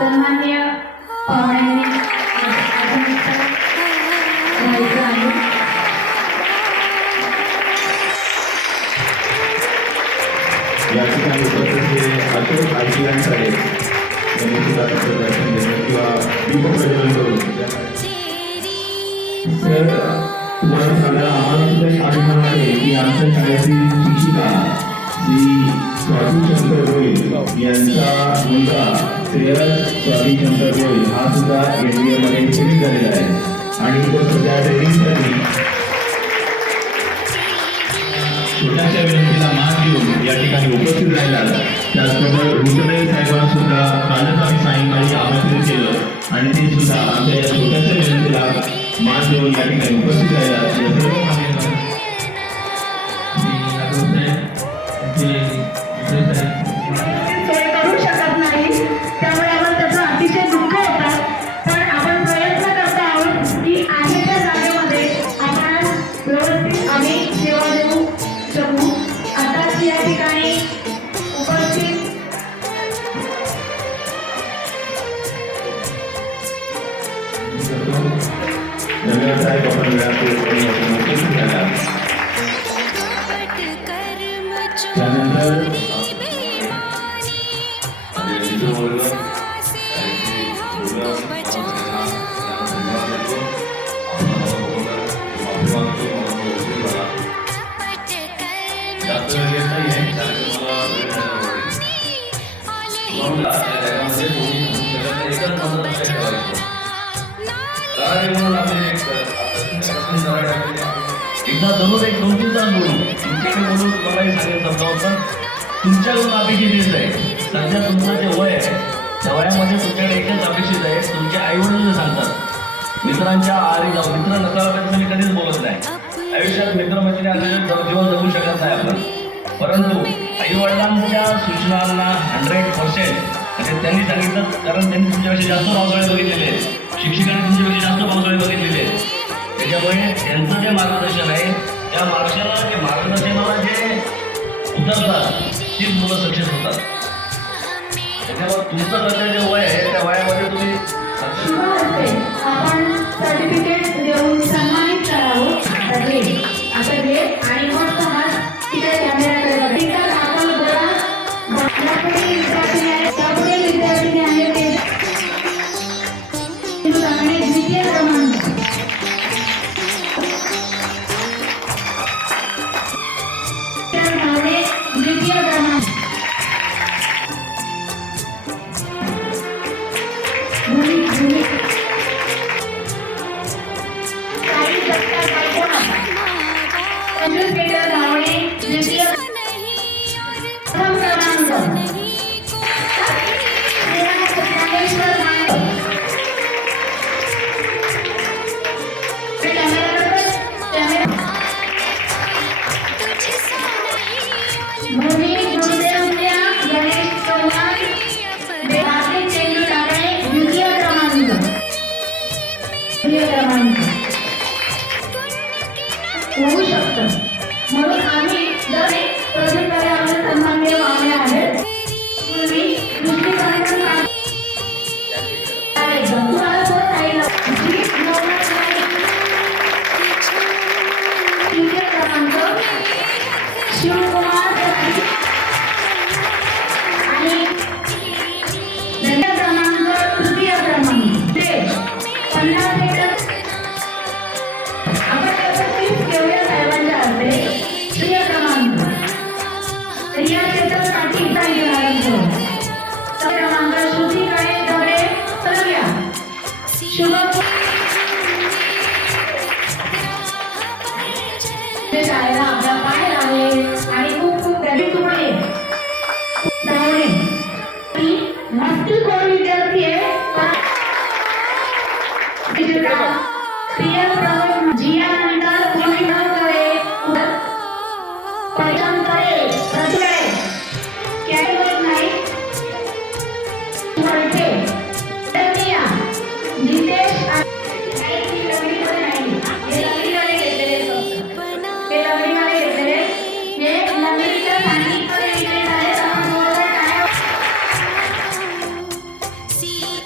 सन्माननीय पाहुण्यांनी व्हायचं आहे. या ठिकाणी उपस्थित अशोक आजीवन साहेब यांनी सुद्धा दर्शन घेतलं किंवा दीप प्रज्वलन करून तर तुम्हाला सगळ्या आम्हाला सुद्धा एक अभिमान आहे की आमच्या शाळेतील शिक्षिका श्री स्वाती शंकर गोयल यांचा मुलगा श्रेयस स्वाती शंकर गोयल हा सुद्धा एनडीए मध्ये ट्रेनिंग झालेला आहे आणि तो सध्या ट्रेनिंगसाठी छोट्याशा विनंतीला मान देऊन या ठिकाणी उपस्थित राहिला. त्याचबरोबर रुद्रदेव साहेबांना सुद्धा कालच आम्ही सायंकाळी आमंत्रित केलं आणि ते सुद्धा आमच्या या छोट्याशा विनंतीला मान देऊन या ठिकाणी उपस्थित राहिला. या सर्व सोय करू शकत नाही, त्यामुळे आम्हाला त्याचं अतिशय दुःख होतं. पण आपण प्रयत्न करतो आहोत की आहे त्या जागेमध्ये आपण व्यवस्थित आम्ही सेवा देऊ शकू. आताच या ठिकाणी उपस्थित धन्यवाद साहेब आपण उपस्थित झाला. त्यानंतर एकदा दररोज एक 2-3 तास बोलू तुमच्याकडे बोलून तुम्हालाही सांगेल समजावून. पण तुमच्याकडून अपेक्षित आहे सध्या तुमचं जे वय आहे त्या वयामध्ये तुमच्याकडे एकच अपेक्षित आहे तुमचे आईवडील सांगतात मित्रांच्या आहारी जाऊ. मित्र नकारापेक्षा मी कधीच बोलत नाही. आयुष्यात मित्रमैत्रिणी असलेले जीवन जगू शकत नाही आपण. परंतु आईवडिलांच्या सूचनांना 100% म्हणजे त्यांनी सांगितलं कारण त्यांनी तुमच्यापेक्षा जास्त पावसाळे बघितलेले आहेत. शिक्षकांनी तुमच्यापेक्षा जास्त पावसाळे बघितलेले आहेत. त्याच्यामुळे त्यांचं जे मार्गदर्शन आहे त्या मार्गदर्शनाला जे उतरतात तीच मुलं सक्सेस होतात. त्याच्यामुळे तुमचं सध्या जे वय आहे त्या वयामध्ये तुम्ही आपण सर्टिफिकेट देऊन सन्मानित करावं. आता घे आणि मग समाज तिकडे कॅमेराकडे बघा. आपण जरा आपल्याकडे विद्यार्थी आहेत त्यापुढे विद्यार्थी आहेत ते द्वितीय क्रमांक द्वितीय क्रमांक होऊ शकतं. म्हणून आम्ही जर प्रदीपकडे आम्हाला सन्माननीय पाहुणे आहेत पूर्वी दुसरी कार्यक्रम तुम्हाला तो सांगितलं तृतीय क्रमांक शिवकुमार आणि तृतीय क्रमांक ते 50 केवढ्या साहेबांच्या हस्ते प्रिय क्रमांक या क्षेत्रासाठी क्रमांक श्रुतीकडे डबे करूया. शुभ ते जायला आपल्या पाय लागले आणि खूप खूप तुकडे धावणे मस्ती कोण विद्यार्थी आहे प्रिय प्रमुख जिया See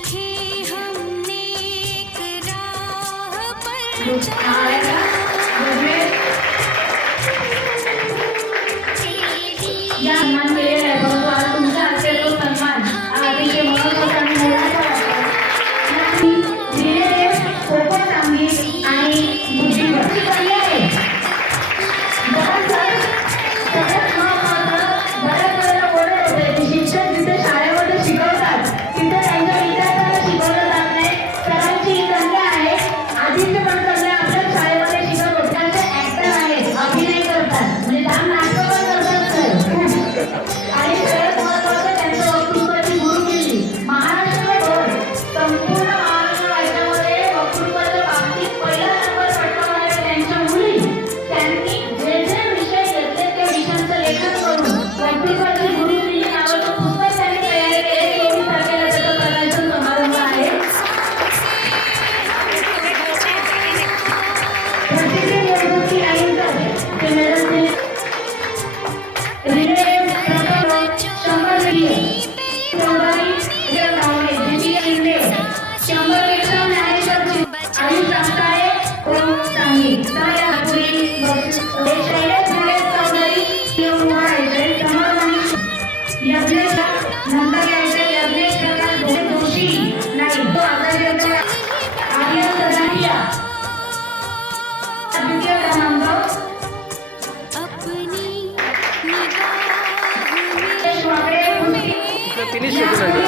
तिन्हीच शिकून आले.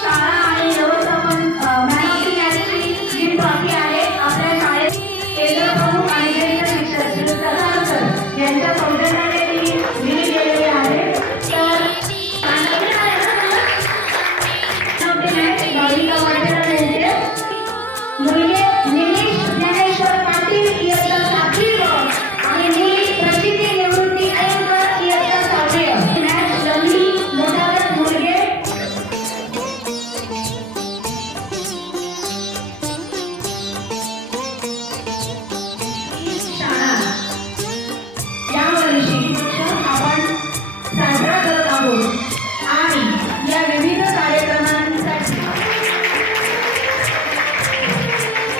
शाळा आणि व्यवस्थापन मॅन ऑफ द मॅचची जी ट्रॉफी आहे आपल्या शाळेत केंद्र प्रमुख आणि केंद्र शिक्षक श्री सदानंद सर यांच्या सौजन्याने ती दिली गेलेली आहे. तर भाविका वाटेकर यांचे मुलगे निलेश ज्ञानेश्वर पाटील इयत्ता 7वी आणि मुली प्रसिद्धी निवृत्ती अय्यंकर इयत्ता 6वी. मॅच रंगली मोठावत मुलगे शाळा यावर्षी आपण साजरा करत आहोत आणि या विविध कार्यक्रमांसाठी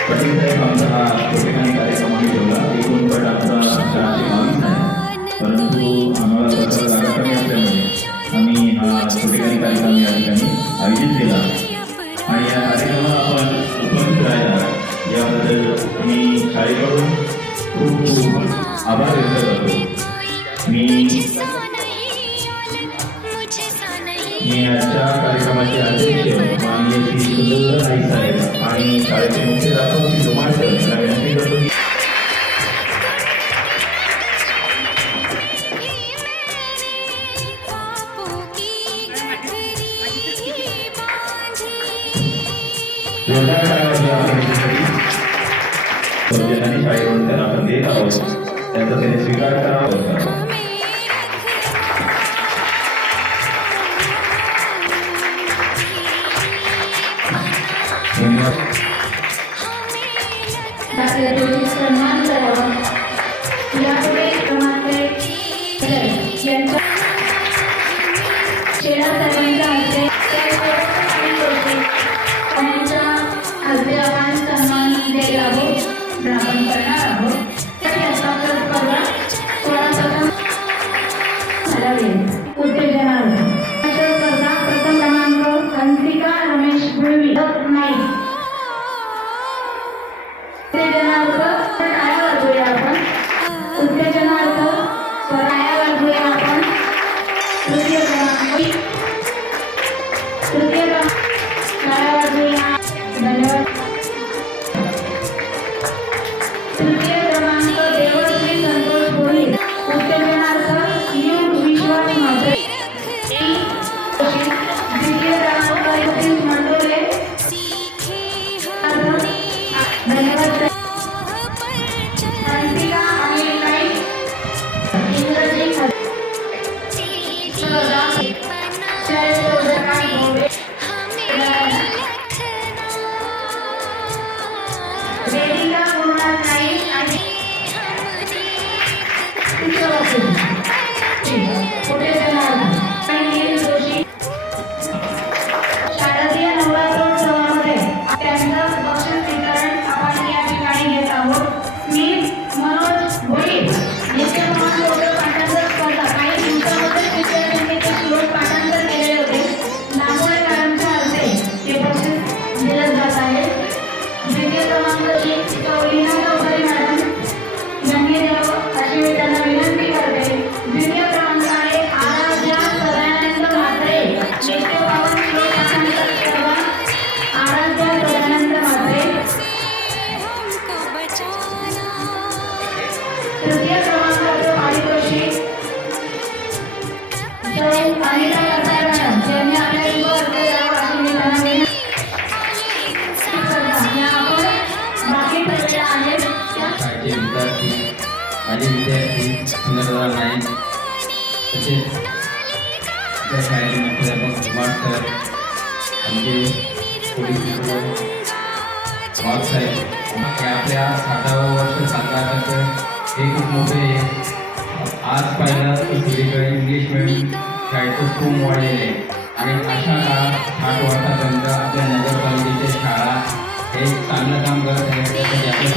पटेल साहेब आमचा हा ठिकाणी कार्यक्रम आम्ही ठेवला. एकूण पट आमचा 422 आहे, परंतु आम्हाला प्रसार जागा कमी असल्यामुळे आम्ही हा ठिकाणी कार्यक्रम या ठिकाणी आयोजित केला आणि या कार्यक्रमाला आपण उपस्थित राहिला याबद्दल मी शाळेकडून खूप खूप आभार व्यक्त करतो. मी आजच्या कार्यक्रमाचे अध्यक्ष माननीय श्री सुंदर नाईक साहेब आणि शाळेचे मुख्याध्यापक श्री धुमाळ सर यांना विनंती करतो की जोरदार सौजन्याने शाळेकडून त्यांना आपण देत आहोत त्याचा त्याने स्वीकार करावा. सन्मान करावा. यापुढे क्रमांक यांच्या शेरा सर्वांच्या हस्ते त्यांच्या हस्ते आपण सन्मान देत आहोत आपण करणार आहोत. हस्ताक्षर स्पर्धा प्रथम झाल्यावे उत्तेजना स्पर्धा प्रथम क्रमांक अंतिका रमेश गुळवी नाईक. उत्तेजनार्थ टाळ्या वाजवूया आपण. उत्तेजनार्थ टाळ्या वाजवूया आपण. तृतीय क्रमांक टाळ्या वाजवूया. धन्यवाद. तृतीय क्रमांक देवश्री संतोष भोईर. उत्तेजनार्थ युग विश्वास म्हात्रे. द्वितीय क्रमांक सतीश मंडोले. धन्यवाद. अंतिका आणि नाईक इंग्रजी वेदिका गुरुनाथ नाईक आणि पुढे जोशी. शारदीय नवरात्रोत्सवामध्ये त्यांचं बक्षीस वितरण आपण या ठिकाणी घेत आहोत. मी मनोज भोईर नित्य प्रमाण पाठांतर स्पर्धा काही दिवसामध्ये विद्यार्थ्यांनी ते श्लोक पाठांतर केलेले होते. नागोळे मॅडमच्या हस्ते हे बक्षीस दिलं जात आहे. द्वितीय क्रमांकाची कौलिना चौधरी मॅडम यांनी द्यावं अशी मी त्यांना विनंती करते. द्वितीय क्रमांकाने आराध्या सदानंद म्हात्रे नित्य पावन श्लोक पाठांतर स्पर्धा. आराध्या सदानंद म्हात्रे. तृतीय क्रमांकाचं पारितोषिक अनिता करताय मॅडम ज्यांनी आपल्या इन्वॉल्व द्यावं अशी मी त्यांना विनंती. या आपण बाकी ठेवलेल्या आहेत शाळेचे विद्यार्थी माझे विद्यार्थी सुंदरराव नाईक तसेच त्या शाळेचे मुख्याध्यापक धुमाळ सर आमचे पोलीस वाघ साहेब हे आपल्या 7व्या वर्ष साजरा करतं. हे खूप मोठे आज पाहिलं तर सगळीकडे इंग्लिश मिडियम शाळेचं खूप वाढलेले आहे आणि अशा काळात 60 वर्षापर्यंत आपल्या नगरपालिकेच्या शाळा हे चांगलं काम करत आहे त्यासाठी आपल्या